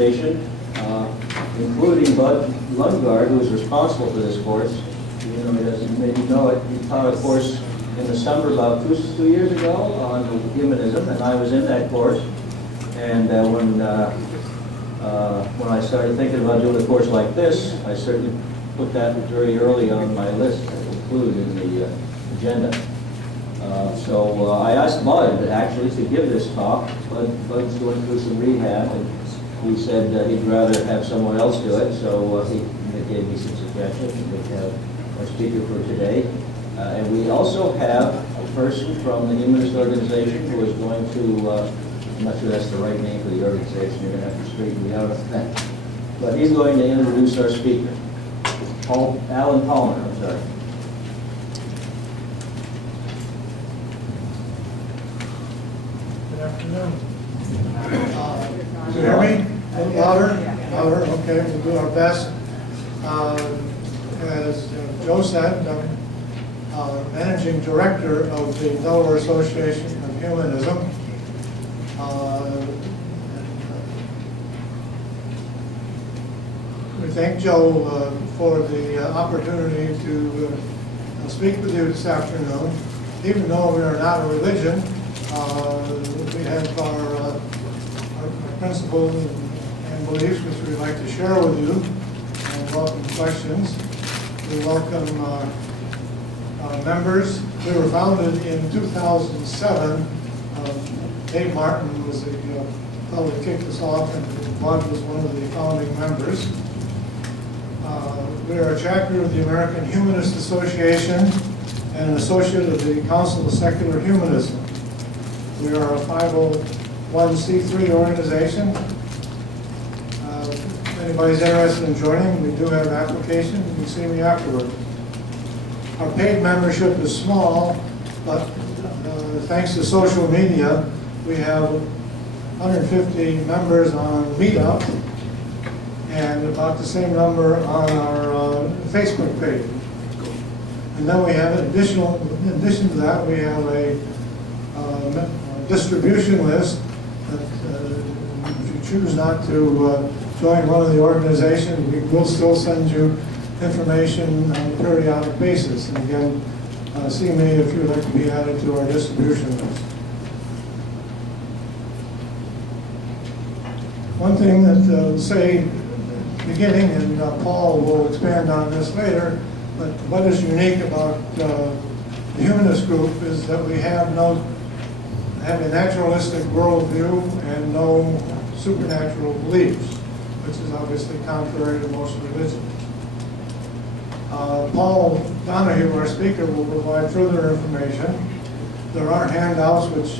Including Bud Lundgaard, who is responsible for this course. You know, he doesn't maybe know it. He taught a course in the summer about two years ago on humanism, and I was in that course. And when I started thinking about doing a course like this, I certainly put that very early on my list to include in the agenda. So I asked Bud actually to give this talk. Bud's going through some rehab, and he said he'd rather have someone else do it, so he gave me some suggestions. We have our speaker for today. And we also have a person from the Humanist organization who is going to, I'm not sure that's the right name for the organization, you're going to have to straighten me out on that. But he's going to introduce our speaker. Alan Palmer, I'm sorry. Good afternoon. Can you hear me? Louder? Louder, okay, we'll do our best. As Joe said, I'm managing director of the Delaware Association of Humanism. We thank Joe for the opportunity to speak with you this afternoon. Even though we are not a religion, we have our principles and beliefs which we'd like to share with you, and welcome questions. We welcome members. We were founded in 2007. Dave Martin was the fellow who kicked us off, and Bud was one of the founding members. We are a chapter of the American Humanist Association and an associate of the Council of Secular Humanism. We are a 501c3 organization. If anybody's interested in joining, we do have an application. You can see me afterward. Our paid membership is small, but thanks to social media, we have 150 members on Meetup and about the same number on our Facebook page. And then we have in addition to that, we have a distribution list that if you choose not to join one of the organizations, we will still send you information on a periodic basis. And again, see me if you'd like to be added to our distribution list. One thing that I'll say beginning, and Paul will expand on this later, but what is unique about the humanist group is that we have a naturalistic worldview and no supernatural beliefs, which is obviously contrary to most religions. Paul Donohue, our speaker, will provide further information. There are handouts, which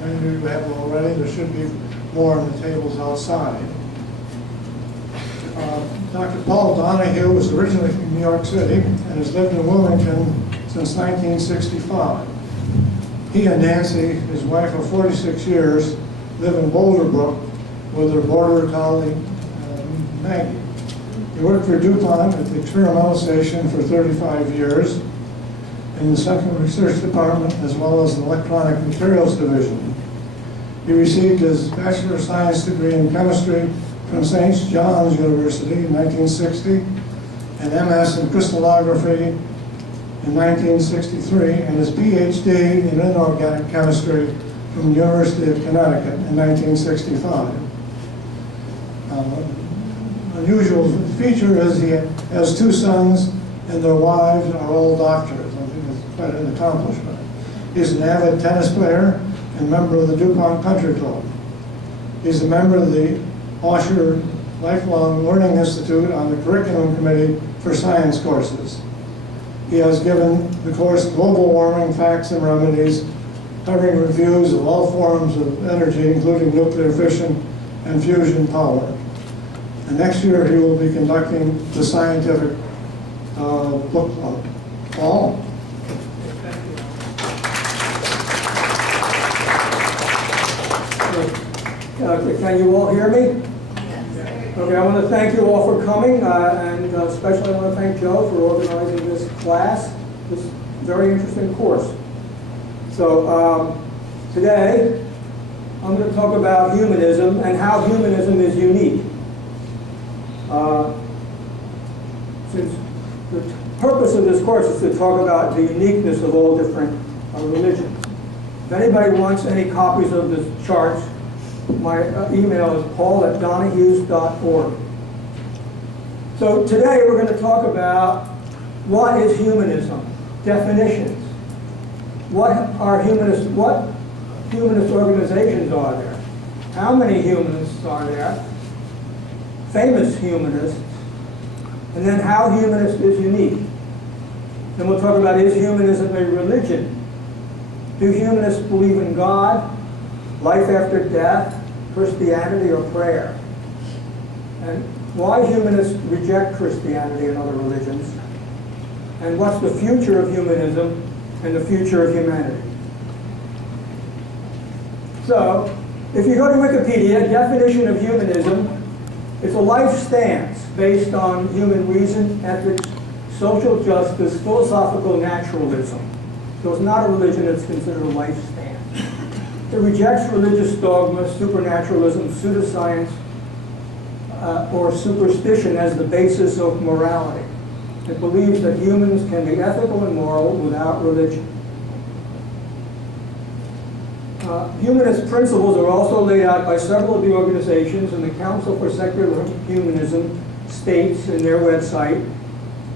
many of you have already. There should be more on the tables outside. Dr. Paul Donohue was originally from New York City and has lived in Wilmington since 1965. He and Nancy, his wife of 46 years, live in Boulderbrook with their border collie, Maggie. He worked for DuPont at the experimental station for 35 years in the Central Research Department as well as the Electronic Materials Division. He received his Bachelor of Science degree in chemistry from St. John's University in 1960 and MS in crystallography in 1963 and his PhD in inorganic chemistry from the University of Connecticut in 1965. Unusual feature is he has two sons and their wives are all doctors. I think it's quite an accomplishment. He's an avid tennis player and member of the DuPont Country Club. He's a member of the Oscher Lifelong Learning Institute on the Curriculum Committee for Science courses. He has given the course Global Warming Facts and Remedies, covering reviews of all forms of energy, including nuclear fission and fusion power. And next year he will be conducting the scientific book club. Paul? Can you all hear me? Okay, I want to thank you all for coming, and especially I want to thank Joe for organizing this class, this very interesting course. So today, I'm going to talk about humanism and how humanism is unique. Since the purpose of this course is to talk about the uniqueness of all different religions. If anybody wants any copies of the charts, my email is paul@donahues.org. So today we're going to talk about what is humanism, definitions. What humanist organizations are there? How many humanists are there? Famous humanists. And then how humanist is unique. Then we'll talk about, is humanism a religion? Do humanists believe in God, life after death, Christianity, or prayer? And why humanists reject Christianity and other religions? And what's the future of humanism and the future of humanity? So, if you go to Wikipedia, definition of humanism, it's a life stance based on human reason, ethics, social justice, philosophical naturalism. So it's not a religion, it's considered a life stance. It rejects religious dogma, supernaturalism, pseudoscience, or superstition as the basis of morality. It believes that humans can be ethical and moral without religion. Humanist principles are also laid out by several of the organizations, and the Council for Secular Humanism states in their website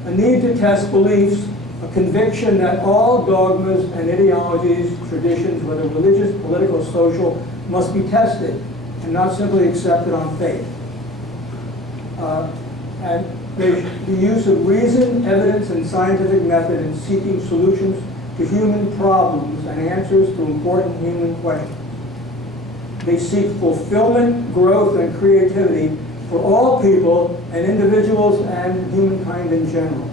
a need to test beliefs, a conviction that all dogmas and ideologies, traditions, whether religious, political, social, must be tested and not simply accepted on faith. And the use of reason, evidence, and scientific method in seeking solutions to human problems and answers to important human questions. They seek fulfillment, growth, and creativity for all people and individuals and humankind in general.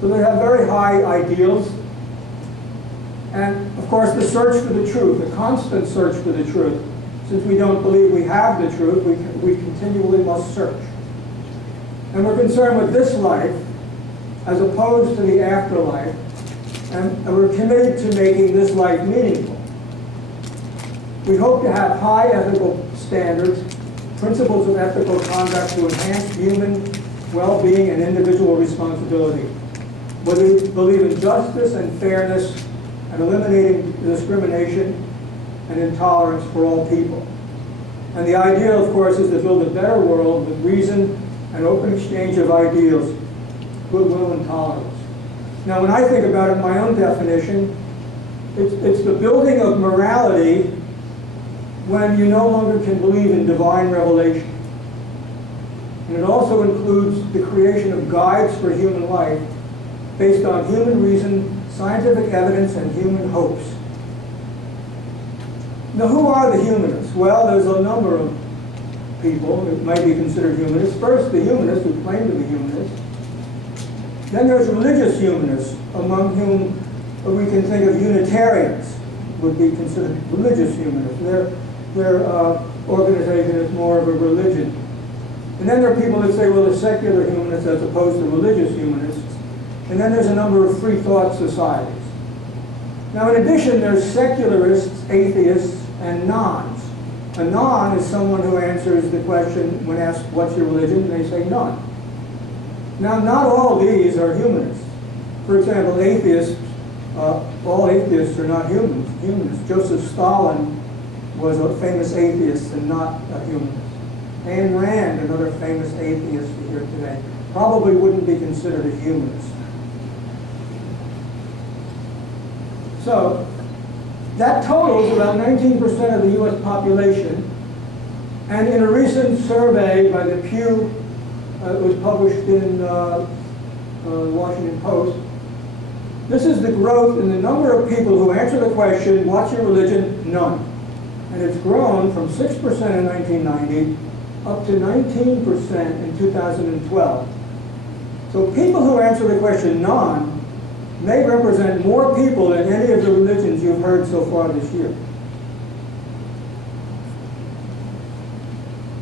So they have very high ideals. And of course, the search for the truth, the constant search for the truth. Since we don't believe we have the truth, we continually must search. And we're concerned with this life as opposed to the afterlife. And we're committed to making this life meaningful. We hope to have high ethical standards, principles of ethical conduct to enhance human well-being and individual responsibility. We believe in justice and fairness and eliminating discrimination and intolerance for all people. And the ideal, of course, is to build a better world with reason and open exchange of ideals, goodwill and tolerance. Now, when I think about it, my own definition, it's the building of morality when you no longer can believe in divine revelation. And it also includes the creation of guides for human life based on human reason, scientific evidence, and human hopes. Now, who are the humanists? Well, there's a number of people that might be considered humanists. First, the humanists who claim to be humanists. Then there's religious humanists, among whom we can think of Unitarians would be considered religious humanists. Their organization is more of a religion. And then there are people that say, well, they're secular humanists as opposed to religious humanists. And then there's a number of free thought societies. Now, in addition, there's secularists, atheists, and nons. A non is someone who answers the question when asked, what's your religion? They say none. Now, not all these are humanists. For example, atheists, all atheists are not humanists. Joseph Stalin was a famous atheist and not a humanist. Ayn Rand, another famous atheist here today, probably wouldn't be considered a humanist. So, that totals about 19% of the U.S. population. And in a recent survey by the Pew, it was published in the Washington Post, this is the growth in the number of people who answer the question, what's your religion? None. And it's grown from 6% in 1990 up to 19% in 2012. So people who answer the question none may represent more people than any of the religions you've heard so far this year.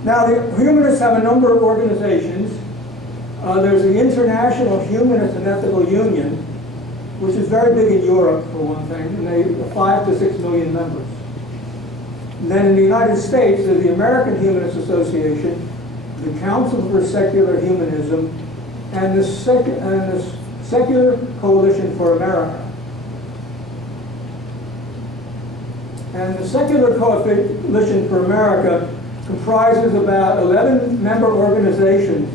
Now, the humanists have a number of organizations. There's the International Humanist and Ethical Union, which is very big in Europe, for one thing, and they have 5 to 6 million members. Then in the United States, there's the American Humanist Association, the Council for Secular Humanism, and the Secular Coalition for America. And the Secular Coalition for America comprises about 11 member organizations,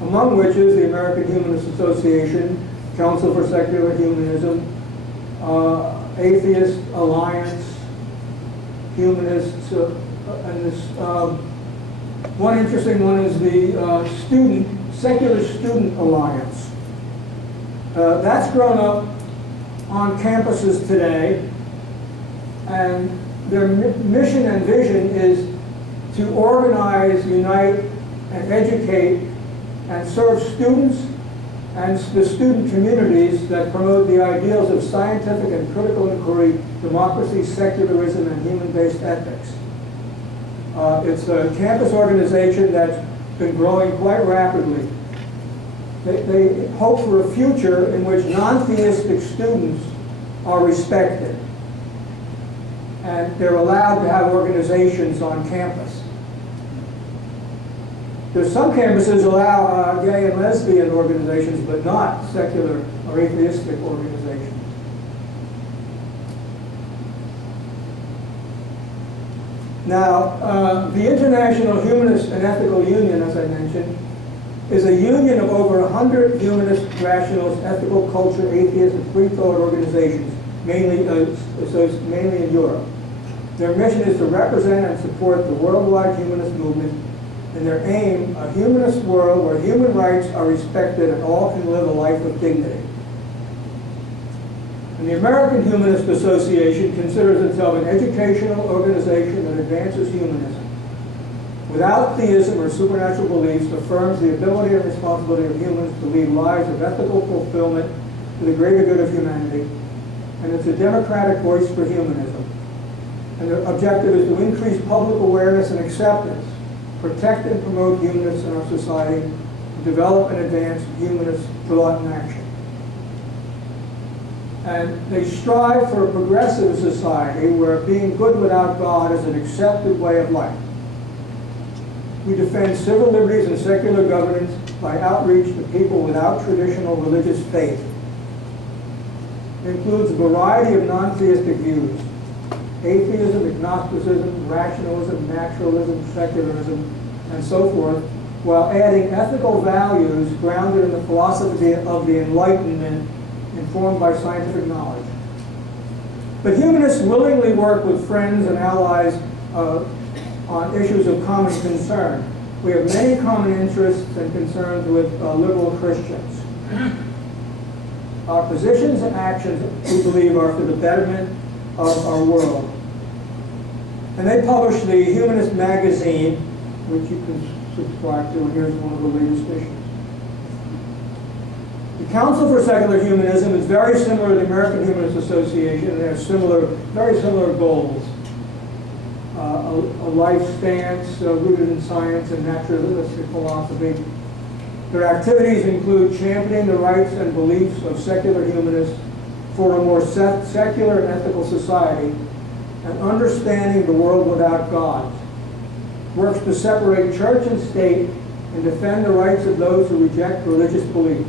among which is the American Humanist Association, Council for Secular Humanism, Atheist Alliance, Humanists, and this one interesting one is the Secular Student Alliance. That's grown up on campuses today, and their mission and vision is to organize, unite, and educate and serve students and the student communities that promote the ideals of scientific and critical inquiry, democracy, secularism, and human-based ethics. It's a campus organization that's been growing quite rapidly. They hope for a future in which non-theistic students are respected, and they're allowed to have organizations on campus. There's some campuses allow gay and lesbian organizations, but not secular or atheistic organizations. Now, the International Humanist and Ethical Union, as I mentioned, is a union of over 100 humanist, rationalist, ethical, culture, atheist, and free thought organizations, mainly in Europe. Their mission is to represent and support the worldwide humanist movement and their aim, a humanist world where human rights are respected and all can live a life of dignity. And the American Humanist Association considers itself an educational organization that advances humanism. Without theism or supernatural beliefs, affirms the ability and responsibility of humans to lead lives of ethical fulfillment to the greater good of humanity, and it's a democratic voice for humanism. And their objective is to increase public awareness and acceptance, protect and promote humanists in our society, and develop and advance humanist thought and action. And they strive for a progressive society where being good without God is an accepted way of life. We defend civil liberties and secular governance by outreach to people without traditional religious faith. It includes a variety of non-theistic views: atheism, agnosticism, rationalism, naturalism, secularism, and so forth, while adding ethical values grounded in the philosophy of the Enlightenment, informed by scientific knowledge. But humanists willingly work with friends and allies on issues of common concern. We have many common interests and concerns with liberal Christians. Our positions and actions, we believe, are for the betterment of our world. And they publish the Humanist magazine, which you can subscribe to, and here's one of the latest issues. The Council for Secular Humanism is very similar to the American Humanist Association, and they have very similar goals. A life stance rooted in science and naturalistic philosophy. Their activities include championing the rights and beliefs of secular humanists for a more secular and ethical society, and understanding the world without God. Works to separate church and state and defend the rights of those who reject religious belief.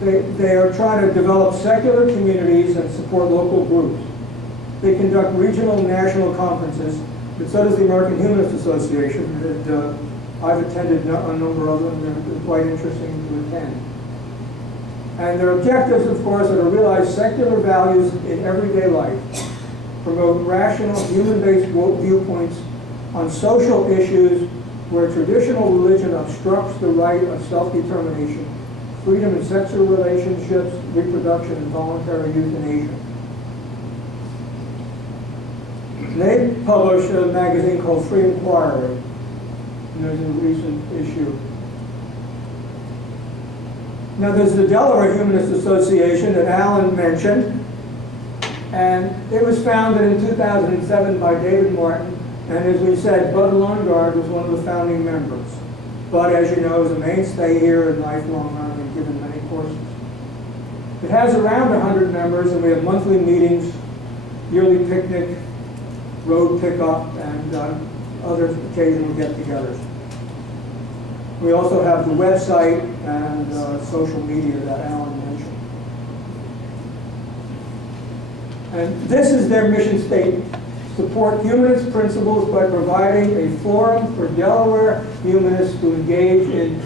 They are trying to develop secular communities and support local groups. They conduct regional and national conferences, but so does the American Humanist Association. And, I've attended a number of them, and they're quite interesting to attend. And their objectives, of course, are to realize secular values in everyday life, promote rational, human-based viewpoints on social issues where traditional religion obstructs the right of self-determination, freedom in sexual relationships, reproduction, and voluntary euthanasia. They publish a magazine called Free Inquiry, and there's a recent issue. Now there's the Delaware Humanist Association that Alan mentioned, and it was founded in 2007 by David Martin, and as we said, Bud Lundgaard was one of the founding members. Bud, as you know, is a mainstay here in lifelong learning, given many courses. It has around 100 members, and we have monthly meetings, yearly picnic, road pickup, and other occasional get-togethers. We also have the website and social media that Alan mentioned. And this is their mission statement: support humanist principles by providing a forum for Delaware humanists to engage in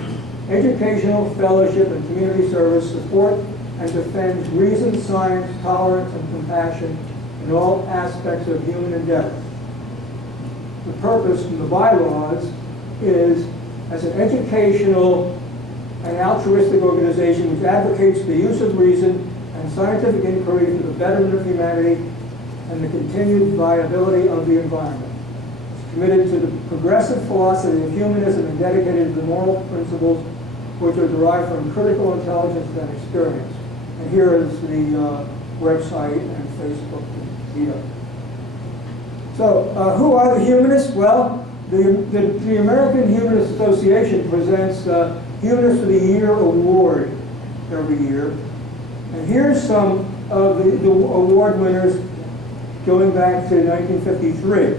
educational, fellowship, and community service, support and defend reason, science, tolerance, and compassion in all aspects of human endeavor. The purpose in the bylaws is as an educational and altruistic organization which advocates the use of reason and scientific inquiry for the betterment of humanity and the continued viability of the environment. It's committed to the progressive philosophy of humanism and dedicated to the moral principles which are derived from critical intelligence and experience. And here is the website and Facebook meetup. So, who are the humanists? Well, the American Humanist Association presents Humanist of the Year award every year. And here's some of the award winners going back to 1953.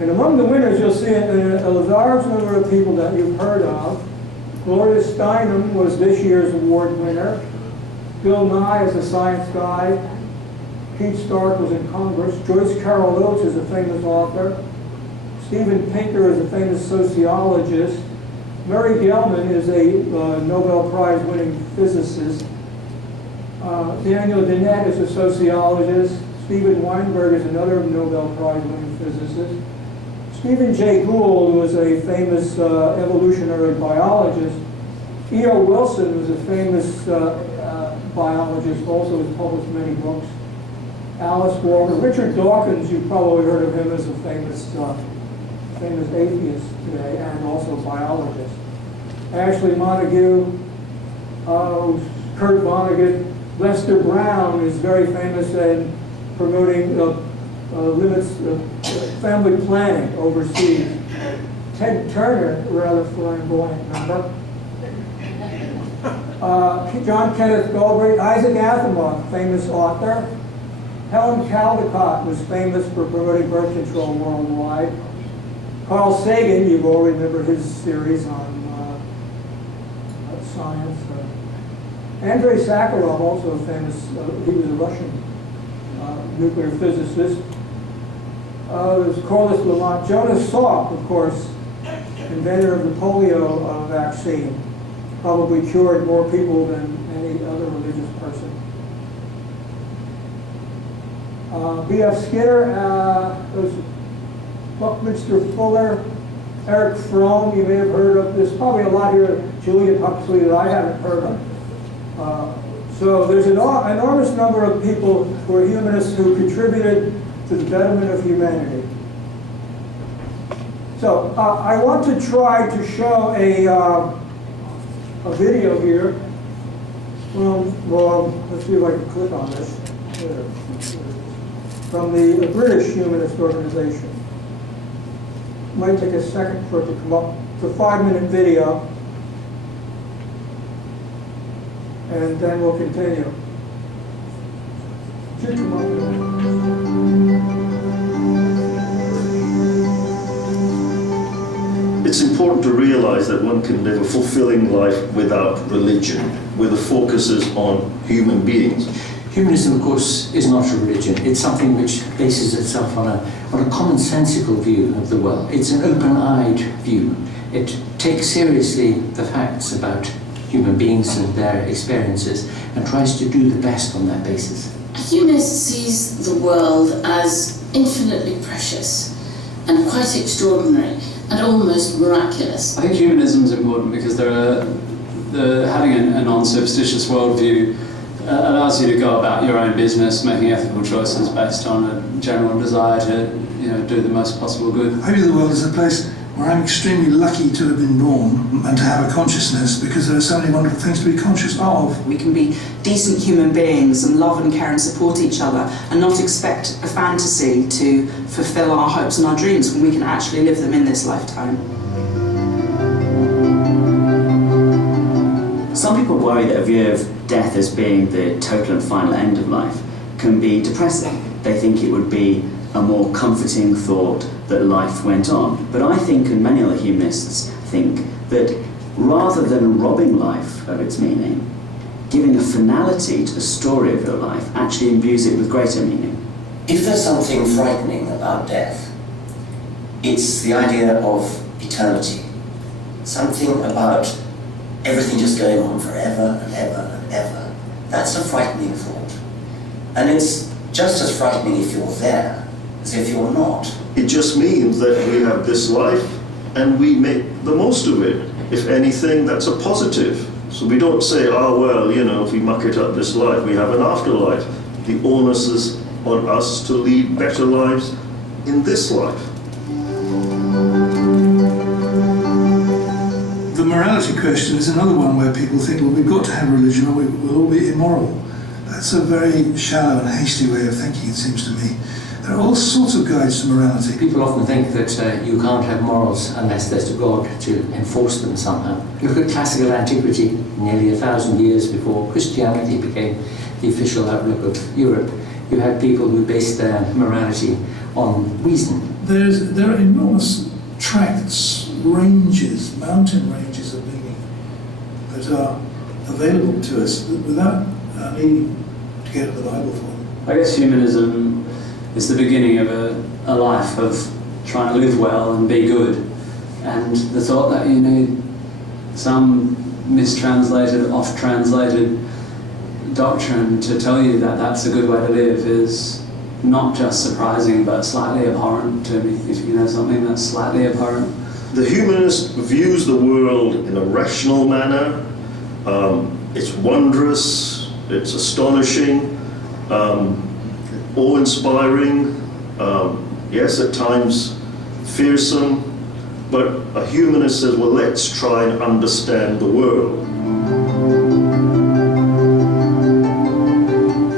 And among the winners, you'll see a large number of people that you've heard of. Gloria Steinem was this year's award winner. Bill Nye is a science guy. Pete Stark was in Congress. Joyce Carol Oates is a famous author. Stephen Pinker is a famous sociologist. Murray Gell-Mann is a Nobel Prize winning physicist. Daniel Dennett is a sociologist. Stephen Weinberg is another Nobel Prize winning physicist. Stephen Jay Gould was a famous evolutionary biologist. E.O. Wilson was a famous biologist, also has published many books. Alice Walker. Richard Dawkins, you've probably heard of him as a famous atheist today and also biologist. Ashley Montague, Kurt Vonnegut. Lester Brown is very famous in promoting family planning overseas. Ted Turner, rather flamboyant member. John Kenneth Galbraith, Isaac Asimov, famous author. Helen Caldecott was famous for promoting birth control worldwide. Carl Sagan, you've all remembered his series on science. Andrei Sakharov, also a famous, he was a Russian nuclear physicist. There's Corliss Lamont. Jonas Salk, of course, inventor of the polio vaccine, probably cured more people than any other religious person. B.F. Skinner, Buckminster Fuller, Eric Fromm, you may have heard of. There's probably a lot here, Julian Huxley, that I haven't heard of. So there's an enormous number of people who are humanists who contributed to the betterment of humanity. So I want to try to show a video here. Well, let's see if I can click on this. There. From the British Humanist Organization. Might take a second for it to come up. It's a 5-minute video. And then we'll continue. Should come up. It's important to realize that one can live a fulfilling life without religion, where the focus is on human beings. Humanism, of course, is not a religion. It's something which bases itself on a commonsensical view of the world. It's an open-eyed view. It takes seriously the facts about human beings and their experiences and tries to do the best on that basis. A humanist sees the world as infinitely precious and quite extraordinary and almost miraculous. I think humanism is important because having a non-superstitious worldview allows you to go about your own business, making ethical choices based on a general desire to, do the most possible good. I view the world as a place where I'm extremely lucky to have been born and to have a consciousness, because there are so many wonderful things to be conscious of. We can be decent human beings and love and care and support each other and not expect a fantasy to fulfill our hopes and our dreams when we can actually live them in this lifetime. Some people worry that a view of death as being the total and final end of life can be depressing. They think it would be a more comforting thought that life went on. But I think, and many other humanists think, that rather than robbing life of its meaning, giving a finality to the story of your life actually imbues it with greater meaning. If there's something frightening about death, it's the idea of eternity. Something about everything just going on forever and ever and ever. That's a frightening thought. And it's just as frightening if you're there as if you're not. It just means that we have this life and we make the most of it. If anything, that's a positive. So we don't say, oh, well, you know, if we muck it up this life, we have an afterlife. The onus is on us to lead better lives in this life. The morality question is another one where people think, well, we've got to have religion or we'll all be immoral. That's a very shallow and hasty way of thinking, it seems to me. There are all sorts of guides to morality. People often think that you can't have morals unless there's a God to enforce them somehow. Look at classical antiquity, nearly 1,000 years before Christianity became the official outlook of Europe. You had people who based their morality on reason. There are enormous tracts, ranges, mountain ranges of meaning that are available to us without needing to go to the Bible for them. I guess humanism is the beginning of a life of trying to live well and be good. And the thought that you need some mistranslated, oft-translated doctrine to tell you that that's a good way to live is not just surprising but slightly abhorrent to me, if you know something that's slightly abhorrent. The humanist views the world in a rational manner. It's wondrous, it's astonishing, awe-inspiring, yes, at times fearsome, but a humanist says, well, let's try and understand the world.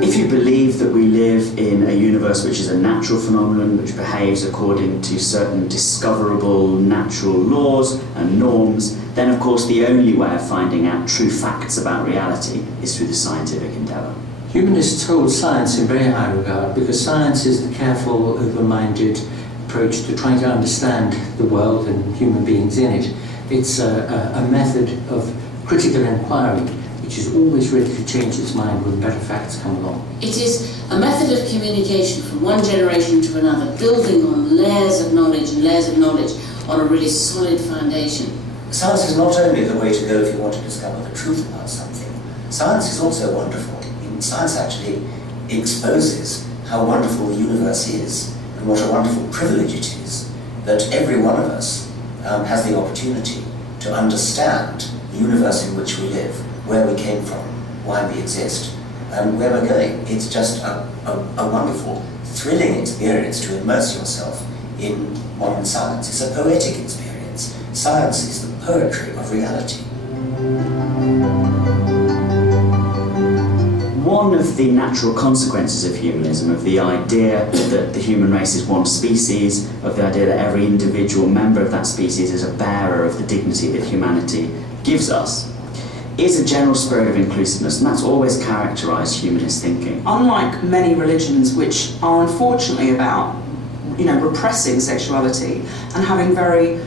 If you believe that we live in a universe which is a natural phenomenon, which behaves according to certain discoverable natural laws and norms, then of course the only way of finding out true facts about reality is through the scientific endeavour. Humanists hold science in very high regard because science is the careful, open-minded approach to trying to understand the world and human beings in it. It's a method of critical inquiry which is always ready to change its mind when better facts come along. It is a method of communication from one generation to another, building on layers of knowledge and layers of knowledge on a really solid foundation. Science is not only the way to go if you want to discover the truth about something. Science is also wonderful. Science actually exposes how wonderful the universe is and what a wonderful privilege it is that every one of us has the opportunity to understand the universe in which we live, where we came from, why we exist, and where we're going. It's just a wonderful, thrilling experience to immerse yourself in modern science. It's a poetic experience. Science is the poetry of reality. One of the natural consequences of humanism, of the idea that the human race is one species, of the idea that every individual member of that species is a bearer of the dignity that humanity gives us, is a general spirit of inclusiveness, and that's always characterised humanist thinking. Unlike many religions which are unfortunately about, repressing sexuality and having very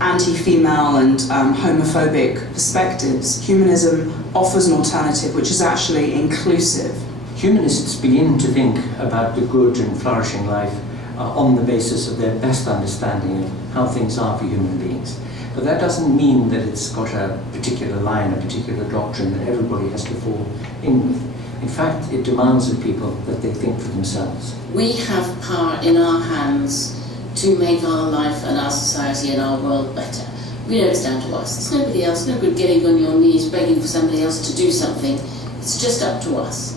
anti-female and homophobic perspectives, humanism offers an alternative which is actually inclusive. Humanists begin to think about the good and flourishing life on the basis of their best understanding of how things are for human beings. But that doesn't mean that it's got a particular line, a particular doctrine that everybody has to fall in with. In fact, it demands of people that they think for themselves. We have power in our hands to make our life and our society and our world better. We know it's down to us. It's nobody else. No good getting on your knees begging for somebody else to do something. It's just up to us.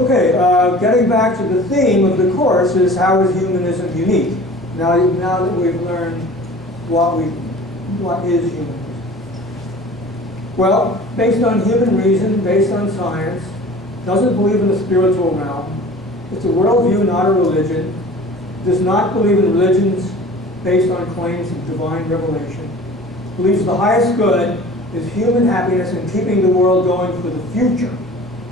Okay, getting back to the theme of the course is how is humanism unique? Now that we've learned what is humanism. Well, based on human reason, based on science, doesn't believe in the spiritual realm. It's a worldview, not a religion. Does not believe in religions based on claims of divine revelation, believes the highest good is human happiness and keeping the world going for the future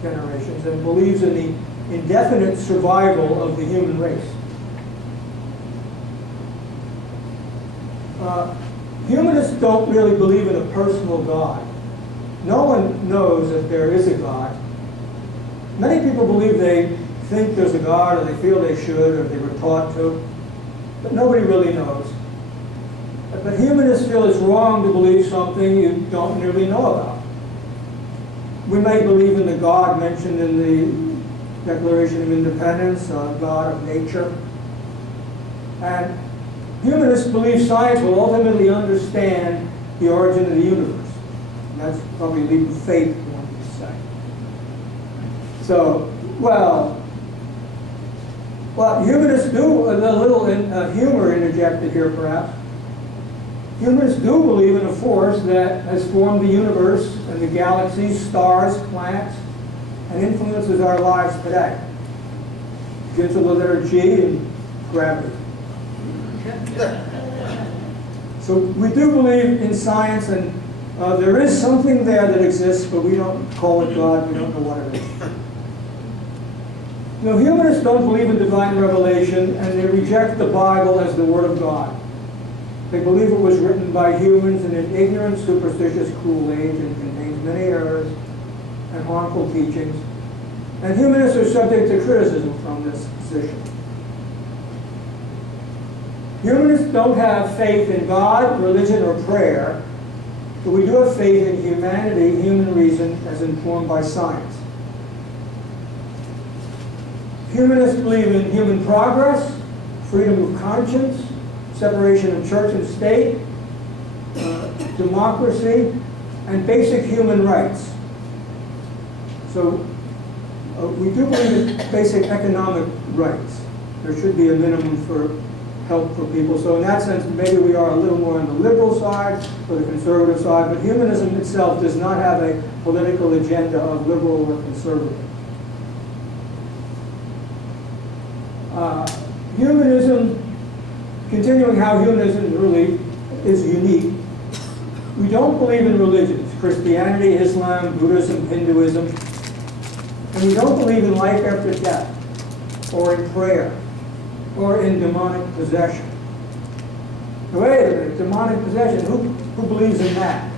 generations, and believes in the indefinite survival of the human race. Humanists don't really believe in a personal God. No one knows if there is a God. Many people believe they think there's a God, or they feel they should, or they were taught to, but nobody really knows. But humanists feel it's wrong to believe something you don't really know about. We may believe in the God mentioned in the Declaration of Independence, a God of nature. And humanists believe science will ultimately understand the origin of the universe. And that's probably a leap of faith, one could say. So, well, humanists do, a little humor interjected here perhaps. Humanists do believe in a force that has formed the universe and the galaxies, stars, planets, and influences our lives today. Begins with the letter G and gravity. So we do believe in science, and there is something there that exists, but we don't call it God, we don't know what it is. No, humanists don't believe in divine revelation, and they reject the Bible as the Word of God. They believe it was written by humans in an ignorant, superstitious, cruel age and contains many errors and harmful teachings. And humanists are subject to criticism from this position. Humanists don't have faith in God, religion, or prayer, but we do have faith in humanity, human reason, as informed by science. Humanists believe in human progress, freedom of conscience, separation of church and state, democracy, and basic human rights. So we do believe in basic economic rights. There should be a minimum for help for people. So in that sense, maybe we are a little more on the liberal side or the conservative side, but humanism itself does not have a political agenda of liberal or conservative. Humanism, continuing how humanism really is unique, we don't believe in religions, Christianity, Islam, Buddhism, Hinduism, and we don't believe in life after death, or in prayer, or in demonic possession. Now, wait a minute, demonic possession, who believes in that?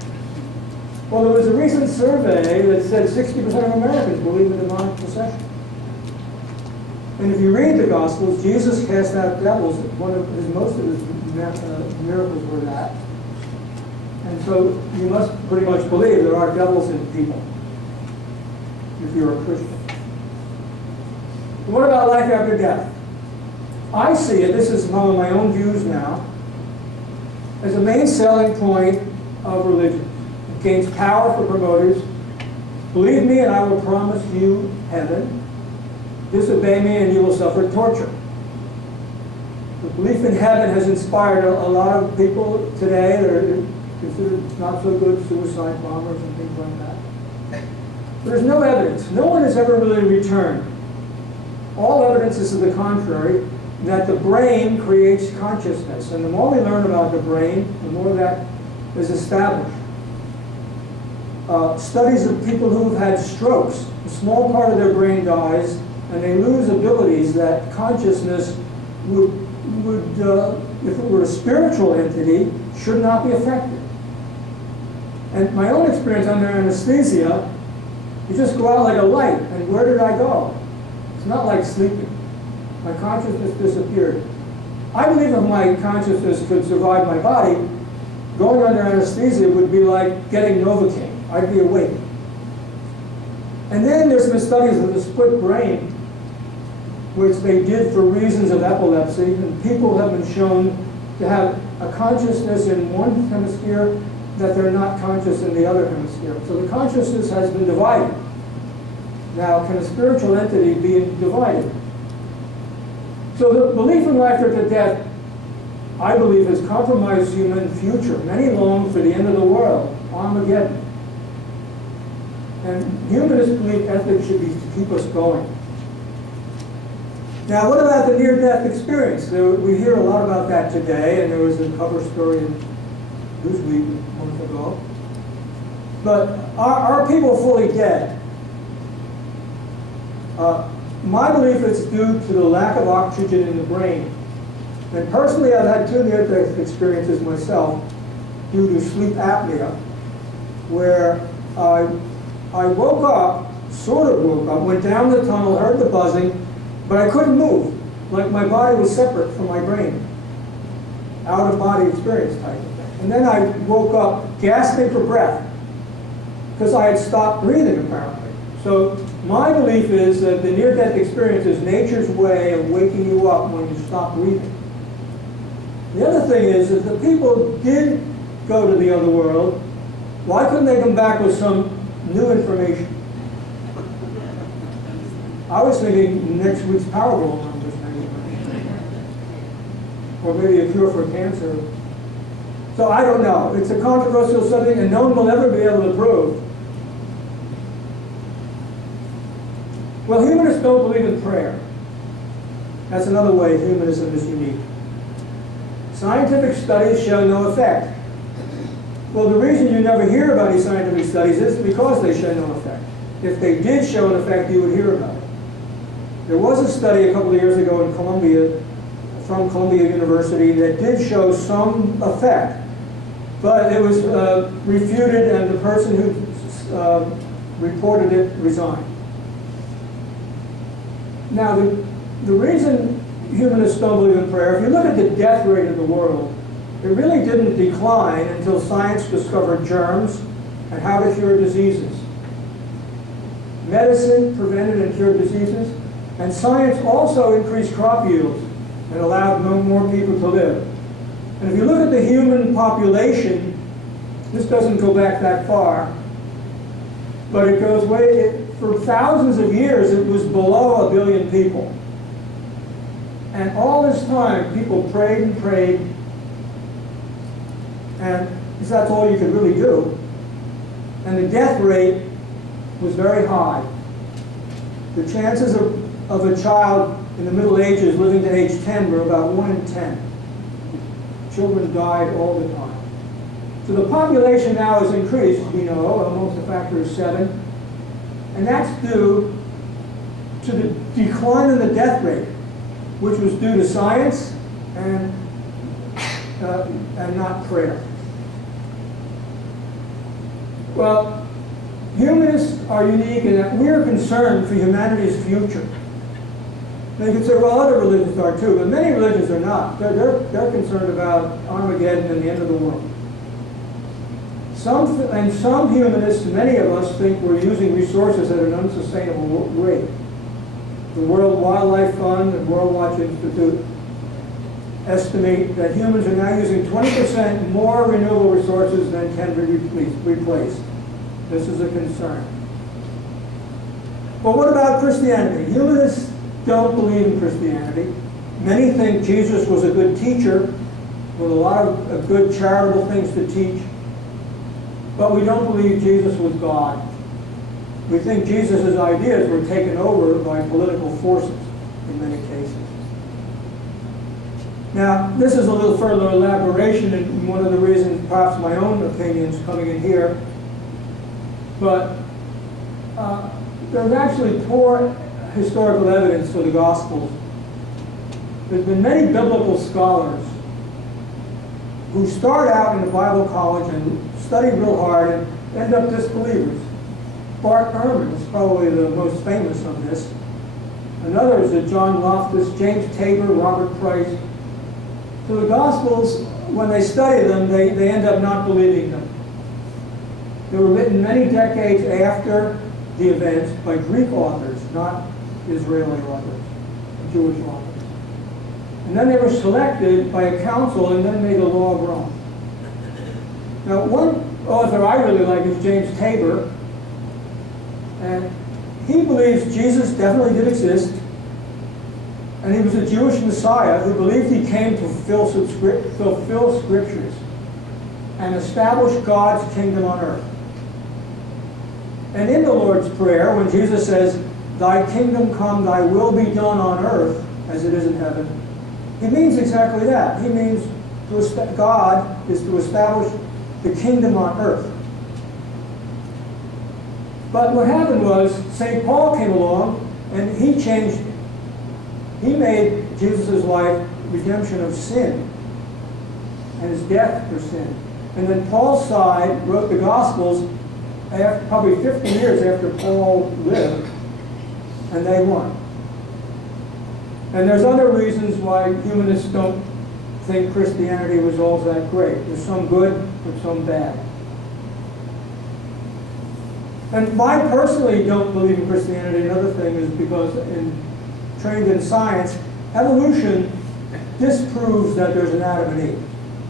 Well, there was a recent survey that said 60% of Americans believe in demonic possession. And if you read the Gospels, Jesus cast out devils. Most of his miracles were that. And so you must pretty much believe there are devils in people if you're a Christian. But what about life after death? I see it, this is one of my own views now, as a main selling point of religion. It gains power for promoters. Believe me and I will promise you heaven. Disobey me and you will suffer torture. The belief in heaven has inspired a lot of people today that are considered not so good suicide bombers and things like that. But there's no evidence. No one has ever really returned. All evidence is to the contrary, that the brain creates consciousness. And the more we learn about the brain, the more that is established. Studies of people who've had strokes, a small part of their brain dies, and they lose abilities that consciousness would if it were a spiritual entity, should not be affected. And my own experience under anesthesia, you just go out like a light, and where did I go? It's not like sleeping. My consciousness disappeared. I believe if my consciousness could survive my body, going under anesthesia would be like getting Novocaine. I'd be awake. And then there's been studies of the split brain, which they did for reasons of epilepsy, and people have been shown to have a consciousness in one hemisphere that they're not conscious in the other hemisphere. So the consciousness has been divided. Now, can a spiritual entity be divided? So the belief in life after death, I believe, has compromised human future. Many long for the end of the world, Armageddon. And humanists believe ethics should be to keep us going. Now, what about the near-death experience? We hear a lot about that today, and there was a cover story in Newsweek a month ago. But are people fully dead? My belief is due to the lack of oxygen in the brain. And personally, I've had 2 near-death experiences myself due to sleep apnea, where I woke up, sort of woke up, went down the tunnel, heard the buzzing, but I couldn't move. Like my body was separate from my brain. Out-of-body experience type of thing. And then I woke up gasping for breath because I had stopped breathing, apparently. So my belief is that the near-death experience is nature's way of waking you up when you stop breathing. The other thing is that people did go to the other world. Why couldn't they come back with some new information? I was thinking next week's Powerball numbers, maybe. Or maybe a cure for cancer. So I don't know. It's a controversial subject, and no one will ever be able to prove. Well, humanists don't believe in prayer. That's another way humanism is unique. Scientific studies show no effect. Well, the reason you never hear about these scientific studies is because they show no effect. If they did show an effect, you would hear about it. There was a study a couple of years ago in Columbia, from Columbia University, that did show some effect, but it was refuted, and the person who reported it resigned. Now, the reason humanists don't believe in prayer, if you look at the death rate of the world, it really didn't decline until science discovered germs and how to cure diseases. Medicine prevented and cured diseases, and science also increased crop yields and allowed more people to live. And if you look at the human population, this doesn't go back that far, but it goes way, for thousands of years it was below 1 billion people. And all this time people prayed and prayed, and because that's all you could really do. And the death rate was very high. The chances of a child in the Middle Ages living to age 10 were about 1 in 10. Children died all the time. So the population now has increased, we know, almost a factor of 7. And that's due to the decline in the death rate, which was due to science and not prayer. Well, humanists are unique in that we're concerned for humanity's future. Now you could say, well, other religions are too, but many religions are not. They're concerned about Armageddon and the end of the world. Some humanists, many of us, think we're using resources at an unsustainable rate. The World Wildlife Fund and World Watch Institute estimate that humans are now using 20% more renewable resources than can be replaced. This is a concern. But what about Christianity? Humanists don't believe in Christianity. Many think Jesus was a good teacher with a lot of good charitable things to teach. But we don't believe Jesus was God. We think Jesus' ideas were taken over by political forces in many cases. Now, this is a little further elaboration, and one of the reasons perhaps my own opinions coming in here. But there's actually poor historical evidence for the Gospels. There's been many biblical scholars who start out in a Bible college and study real hard and end up disbelievers. Bart Ehrman is probably the most famous of this. Another is John Loftus, James Tabor, Robert Price. So the Gospels, when they study them, they end up not believing them. They were written many decades after the events by Greek authors, not Israeli authors, Jewish authors. And then they were selected by a council and then made a law of Rome. Now, one author I really like is James Tabor, and he believes Jesus definitely did exist, and he was a Jewish Messiah who believed he came to fulfill scriptures and establish God's kingdom on earth. And in the Lord's Prayer, when Jesus says, "Thy kingdom come, thy will be done on earth," as it is in heaven. He means exactly that. He means God is to establish the kingdom on earth. But what happened was St. Paul came along and he made Jesus' life redemption of sin and his death for sin. And then Paul's side wrote the Gospels after, probably 50 years after Paul lived, and they won. And there's other reasons why humanists don't think Christianity was all that great. There's some good, but some bad. And I personally don't believe in Christianity. Another thing is because trained in science, evolution disproves that there's an Adam and Eve.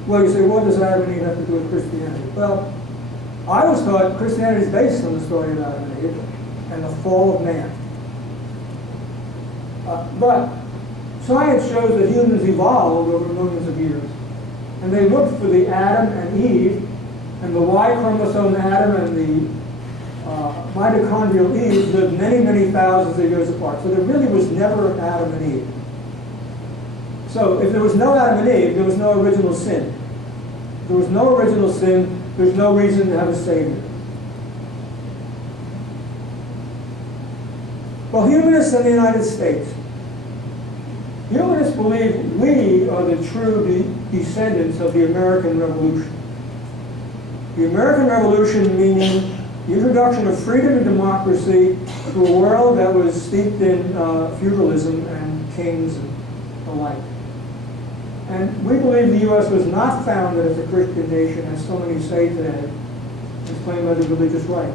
Well, you say, what does Adam and Eve have to do with Christianity? Well, I was taught Christianity is based on the story of Adam and Eve and the fall of man. But science shows that humans evolved over millions of years. And they looked for the Adam and Eve, and the Y chromosome Adam and the mitochondrial Eve lived many, many thousands of years apart. So there really was never an Adam and Eve. So if there was no Adam and Eve, there was no original sin. If there was no original sin, there's no reason to have a Savior. Well, humanists in the United States. Humanists believe we are the true descendants of the American Revolution. The American Revolution meaning the introduction of freedom and democracy to a world that was steeped in feudalism and kings and the like. And we believe the U.S. was not founded as a Christian nation, as so many say today, as claimed by the religious right.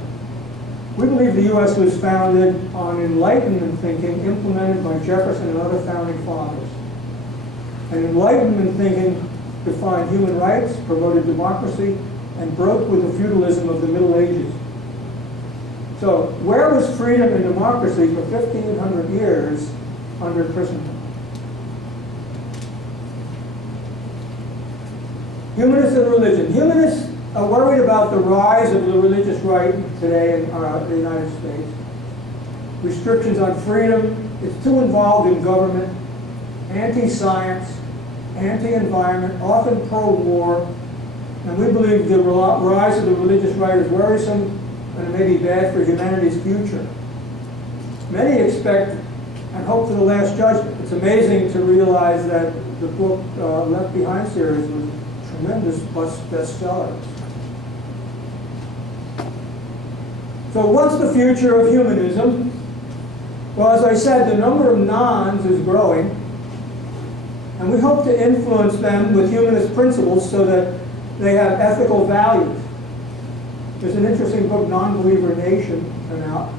We believe the U.S. was founded on Enlightenment thinking implemented by Jefferson and other founding fathers. And Enlightenment thinking defined human rights, promoted democracy, and broke with the feudalism of the Middle Ages. So where was freedom and democracy for 1,500 years under Christendom? Humanists and religion. Humanists are worried about the rise of the religious right today in the United States. Restrictions on freedom. It's too involved in government. Anti-science, anti-environment, often pro-war. And we believe the rise of the religious right is worrisome and it may be bad for humanity's future. Many expect and hope for the Last Judgment. It's amazing to realize that the book Left Behind series was tremendous bestseller. So what's the future of humanism? Well, as I said, the number of nons is growing, and we hope to influence them with humanist principles so that they have ethical values. There's an interesting book, Non-Believer Nation, come out.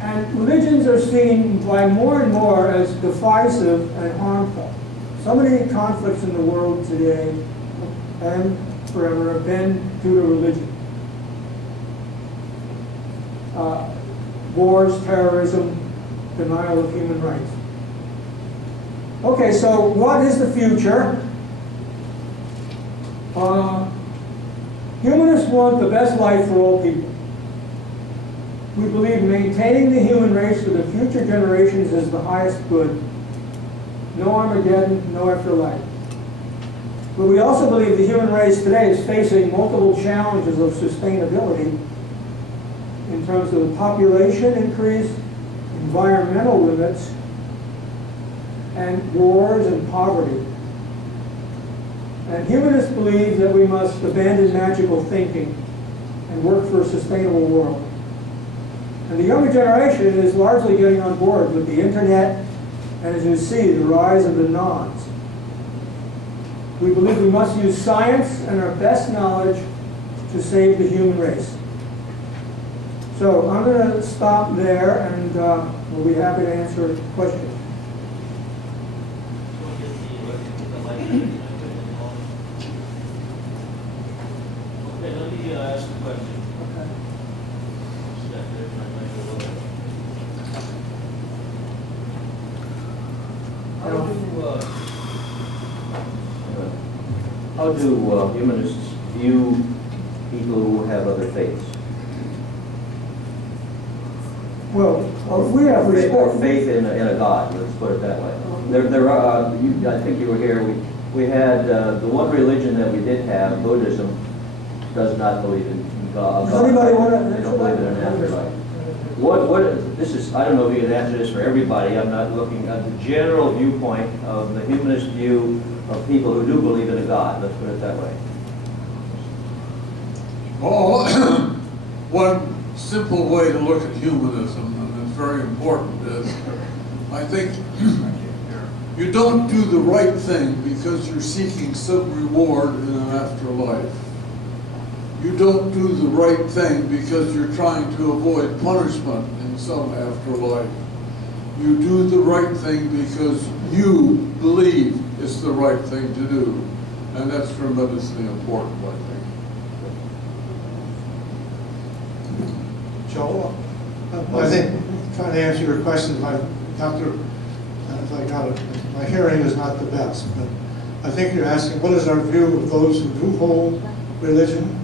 And religions are seen by more and more as divisive and harmful. So many conflicts in the world today and forever have been due to religion. Wars, terrorism, denial of human rights. Okay, so what is the future? Humanists want the best life for all people. We believe maintaining the human race for the future generations is the highest good. No Armageddon, no afterlife. But we also believe the human race today is facing multiple challenges of sustainability in terms of population increase, environmental limits, and wars and poverty. And humanists believe that we must abandon magical thinking and work for a sustainable world. And the younger generation is largely getting on board with the internet and, as you see, the rise of the nons. We believe we must use science and our best knowledge to save the human race. So I'm going to stop there, and we'll be happy to answer questions. Okay, let me ask a question. Okay. How do humanists view people who have other faiths? Well, we have Or respect. faith in a God, let's put it that way. I think you were here, we had, the one religion that we did have, Buddhism, does not believe in God. Does anybody want to? They don't believe in an afterlife. This is, I don't know if you can answer this for everybody, I'm not looking at the general viewpoint of the humanist view of people who do believe in a God, let's put it that way. Well, one simple way to look at humanism, and it's very important, is I think you don't do the right thing because you're seeking some reward in an afterlife. You don't do the right thing because you're trying to avoid punishment in some afterlife. You do the right thing because you believe it's the right thing to do. And that's tremendously important, I think. Joe, I think, trying to answer your question, if I got it, my hearing is not the best, but I think you're asking, what is our view of those who do hold religion?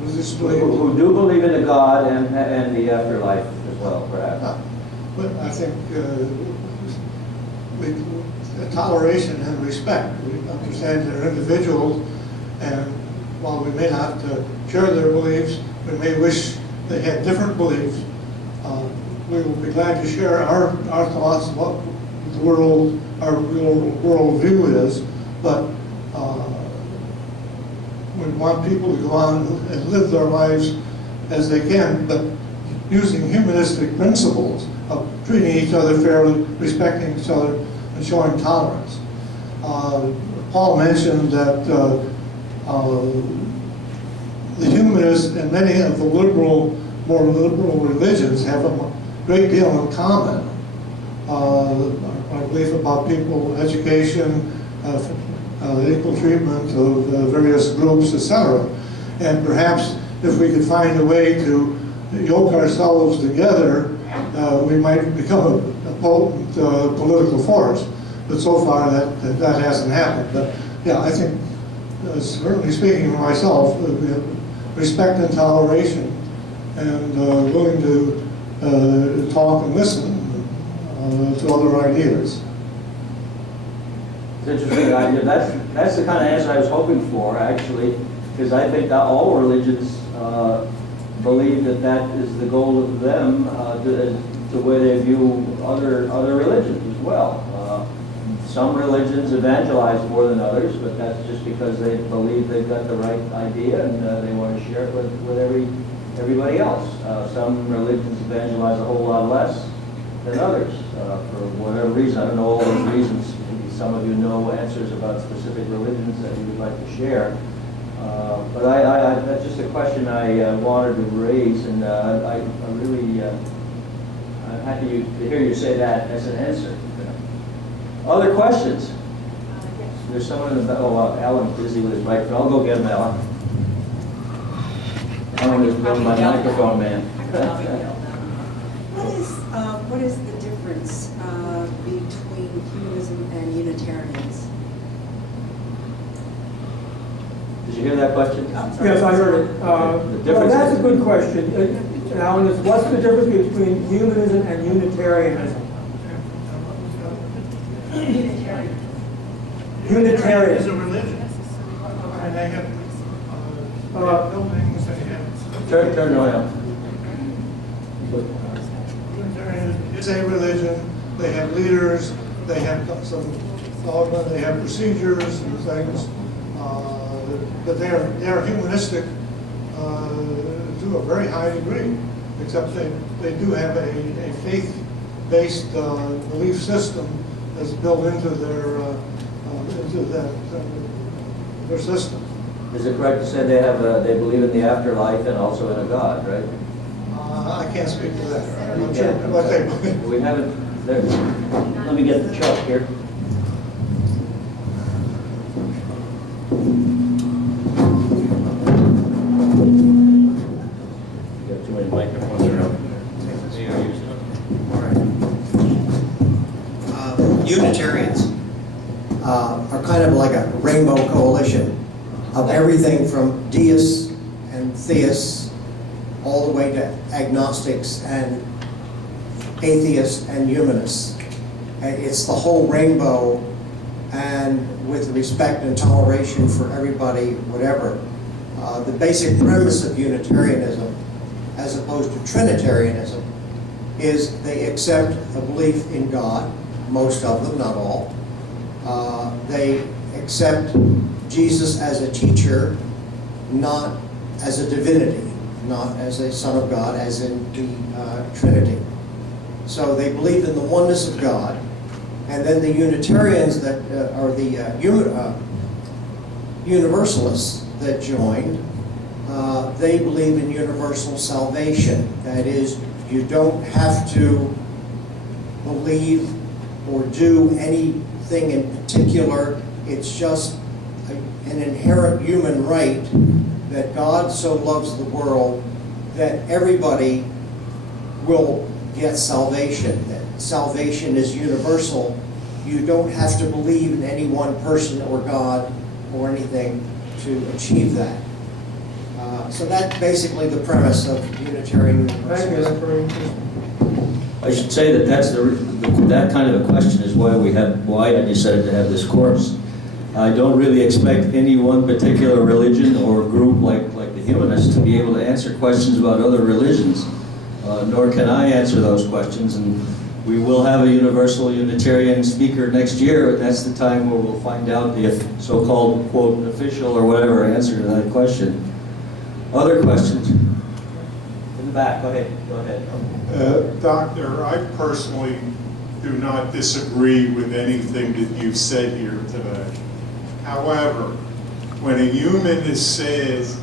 Who do believe in a God and the afterlife as well, perhaps. But I think toleration and respect. We understand they're individuals, and while we may not share their beliefs, we may wish they had different beliefs. We will be glad to share our thoughts on what the world, our world view is, but we want people to go on and live their lives as they can, but using humanistic principles of treating each other fairly, respecting each other, and showing tolerance. Paul mentioned that the humanists and many of the more liberal religions have a great deal in common. I believe about people, education, equal treatment of various groups, etc. And perhaps if we could find a way to yoke ourselves together, we might become a potent political force. But so far that hasn't happened. But yeah, I think, certainly speaking for myself, respect and toleration, and willing to talk and listen to other ideas. It's interesting. That's the kind of answer I was hoping for, actually, because I think that all religions believe that is the goal of them, the way they view other religions as well. Some religions evangelize more than others, but that's just because they believe they've got the right idea and they want to share it with everybody else. Some religions evangelize a whole lot less than others for whatever reason. I don't know all those reasons. Maybe some of you know answers about specific religions that you would like to share. But that's just a question I wanted to raise, and I really I'm happy to hear you say that as an answer. Other questions? There's someone in the Alan's busy with his microphone. I'll go get him, Alan. Alan is my microphone man. What is the difference between humanism and Unitarians? Did you hear that question? Yes, I heard it. Well, that's a good question. Alan, what's the difference between humanism and Unitarianism? Unitarian. It's a religion. And they have buildings, they have... Turn around. Unitarianism is a religion. They have leaders, they have some dogma, they have procedures and things. But they are humanistic to a very high degree, except they do have a faith-based belief system that's built into their system. Is it correct to say they believe in the afterlife and also in a God, right? I can't speak to that. I'm not sure what they believe. We haven't. Let me get the chart here. You got too many microphones around. Unitarians are kind of like a rainbow coalition of everything from deists and theists all the way to agnostics and atheists and humanists. It's the whole rainbow, and with respect and toleration for everybody, whatever. The basic premise of Unitarianism, as opposed to Trinitarianism, is they accept a belief in God, most of them, not all. They accept Jesus as a teacher, not as a divinity, not as a son of God, as in the Trinity. So they believe in the oneness of God. And then the Unitarians that are the Universalists that joined, they believe in universal salvation. That is, you don't have to believe or do anything in particular. It's just an inherent human right that God so loves the world that everybody will get salvation. That salvation is universal. You don't have to believe in any one person or God or anything to achieve that. So that's basically the premise of Unitarian Universalism. I should say that that kind of a question is why I decided to have this course. I don't really expect any one particular religion or group like the Humanists to be able to answer questions about other religions, nor can I answer those questions. And we will have a universal Unitarian speaker next year, and that's the time where we'll find out the so-called, quote, official or whatever answer to that question. Other questions? In the back, go ahead. Doctor, I personally do not disagree with anything that you've said here today. However, when a humanist says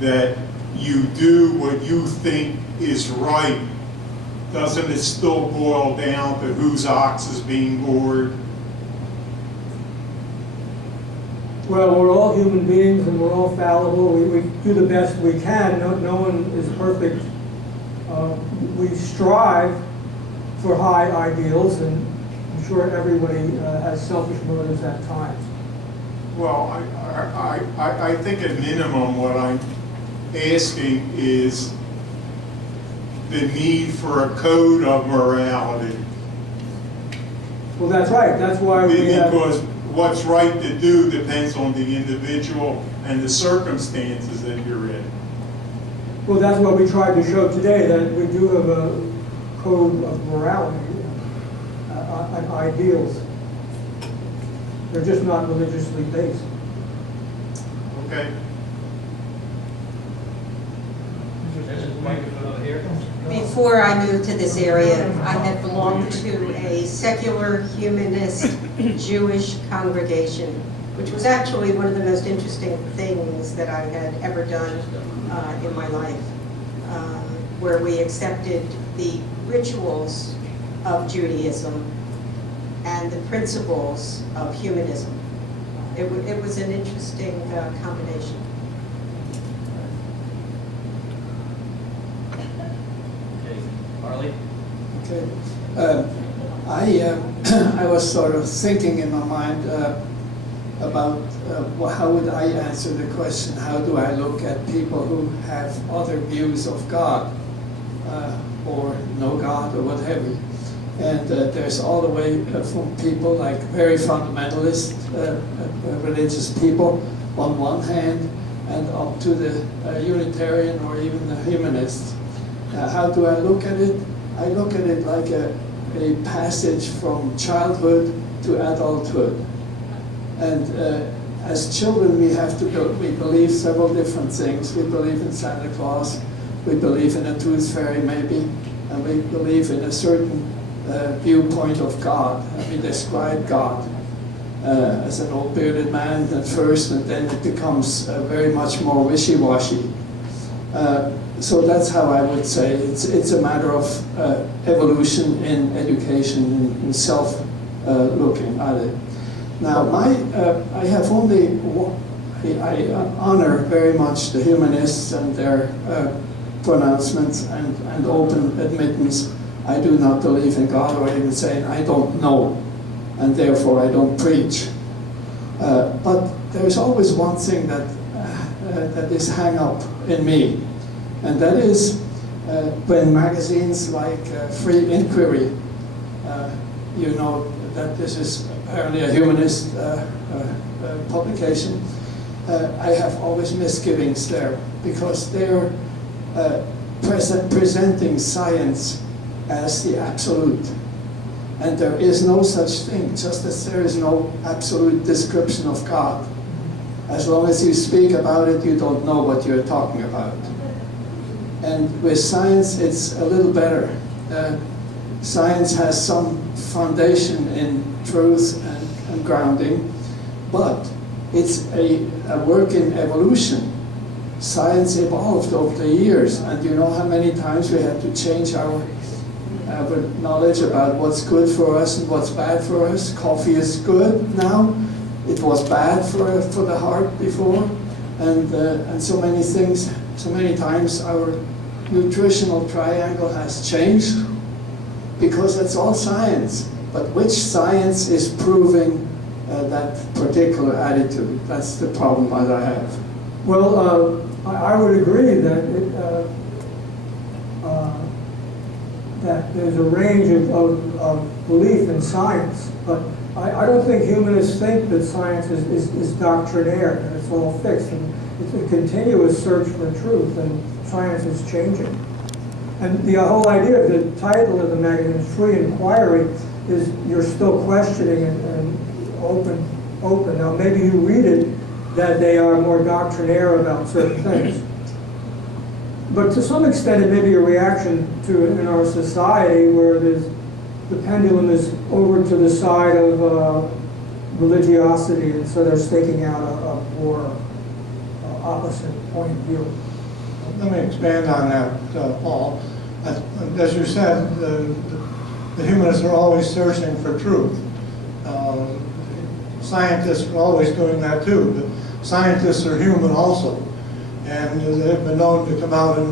that you do what you think is right, doesn't it still boil down to whose ox is being gored? Well, we're all human beings and we're all fallible. We do the best we can. No one is perfect. We strive for high ideals, and I'm sure everybody has selfish motives at times. Well, I think at minimum what I'm asking is the need for a code of morality. Well, that's right. That's why we have... Because what's right to do depends on the individual and the circumstances that you're in. Well, that's what we tried to show today, that we do have a code of morality and ideals. They're just not religiously based. Okay. Before I moved to this area, I had belonged to a secular humanist Jewish congregation, which was actually one of the most interesting things that I had ever done in my life, where we accepted the rituals of Judaism and the principles of humanism. It was an interesting combination. Harley? Okay. I was sort of thinking in my mind about how would I answer the question, how do I look at people who have other views of God or no God or what have you. And there's all the way from people like very fundamentalist religious people on one hand, and up to the Unitarian or even the Humanists. How do I look at it? I look at it like a passage from childhood to adulthood. And as children, we believe several different things. We believe in Santa Claus, we believe in a tooth fairy maybe, and we believe in a certain viewpoint of God. And we describe God as an old bearded man at first, and then it becomes very much more wishy-washy. So that's how I would say it's a matter of evolution in education, in self-looking at it. Now, I have only, I honor very much the humanists and their pronouncements and open admittance. I do not believe in God, or even saying I don't know, and therefore I don't preach. But there's always one thing that is hang up in me. And that is, when magazines like Free Inquiry, you know that this is apparently a humanist publication, I have always misgivings there, because they're presenting science as the absolute. And there is no such thing, just as there is no absolute description of God. As long as you speak about it, you don't know what you're talking about. And with science, it's a little better. Science has some foundation in truth and grounding, but it's a work in evolution. Science evolved over the years, and you know how many times we had to change our knowledge about what's good for us and what's bad for us. Coffee is good now. It was bad for the heart before, and so many things. So many times our nutritional triangle has changed, because that's all science. But which science is proving that particular attitude? That's the problem that I have. Well, I would agree that that there's a range of belief in science, but I don't think humanists think that science is doctrinaire, and it's all fixed. And it's a continuous search for truth, and science is changing. And the whole idea of the title of the magazine, Free Inquiry, is you're still questioning and open. Now, maybe you read it that they are more doctrinaire about certain things. But to some extent, it may be a reaction to in our society where the pendulum is over to the side of religiosity, and so they're staking out a more opposite point of view. Let me expand on that, Paul. As you said, the humanists are always searching for truth. Scientists are always doing that too. But scientists are human also. And they've been known to come out and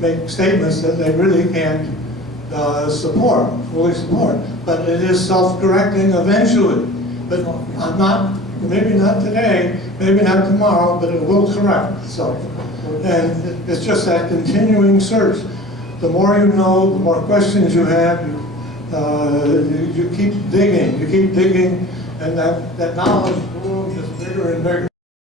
make statements that they really can't fully support. But it is self-correcting eventually. But maybe not today, maybe not tomorrow, but it will correct itself. And it's just that continuing search. The more you know, the more questions you have, you keep digging, and that knowledge room gets bigger and bigger.